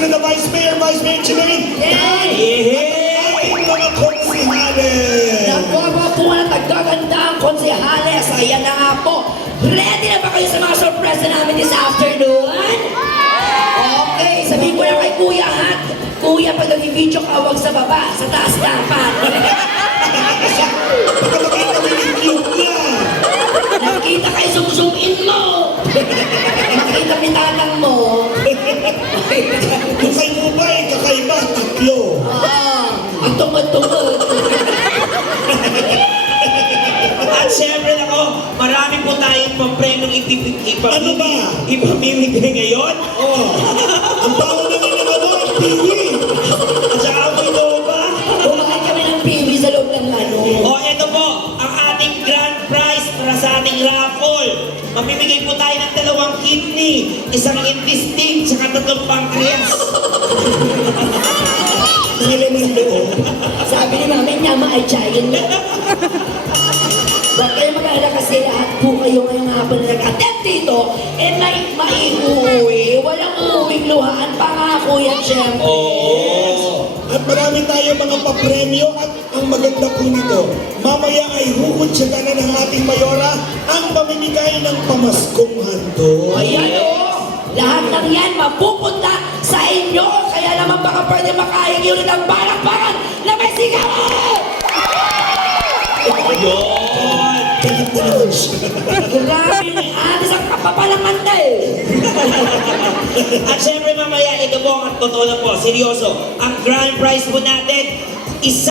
Susunod na Vice Mayor Chimay. Yay! Ating mga konsihales. Nagwawapuan at naggaganda ang konsehales. Ayan na nga po. Ready na ba kayo sa mga sorpresa namin this afternoon? Okay, sabihin ko lang kay Kuya ha. Kuya, pag nag-video ka, huwag sa baba. Sa taas dapat. Baka makita mo yung cute niya. Nakikita kayo, zoom in mo. Nakita ni tatang mo. Yung kay Mubay, kakaiba, tatlo. Ang tungod-tungod. At syempre ako, marami po tayong pampremyong Ano ba? ipamimigay ngayon. Ang bawa naman ng ano, ang piwi. At saka po ito ba? Kumain kami ng PV sa loob ng ano. O ito po, ang ating grand prize para sa ating raffle. Mamimigay po tayo ng 2 kidney, 1 intestine, saka 3 pancreas. Nangilaman doon. Sabi ni Mami, nyama ay giant na. Huwag kayo mag-alala kasi lahat po kayo ngayong hapon na nag-attend dito, may maiuwi. Walang uuwing luhaan. Pangako yan, syempre. At marami tayo mga papremyo at ang maganda po nito, mamaya ay huhutsyagan na ng ating mayora ang pamimigay ng pamaskong handog. Ayan o. Lahat ng yan mapupunta sa inyo. Kaya naman baka pwede makayang ulit ang balak-bakan na may sigawan! Yun! Galit na naman siya. Grabe ni Anis ang kapapalamanda eh. At syempre mamaya, ito po ang totoo na po, seryoso. Ang grand prize po natin,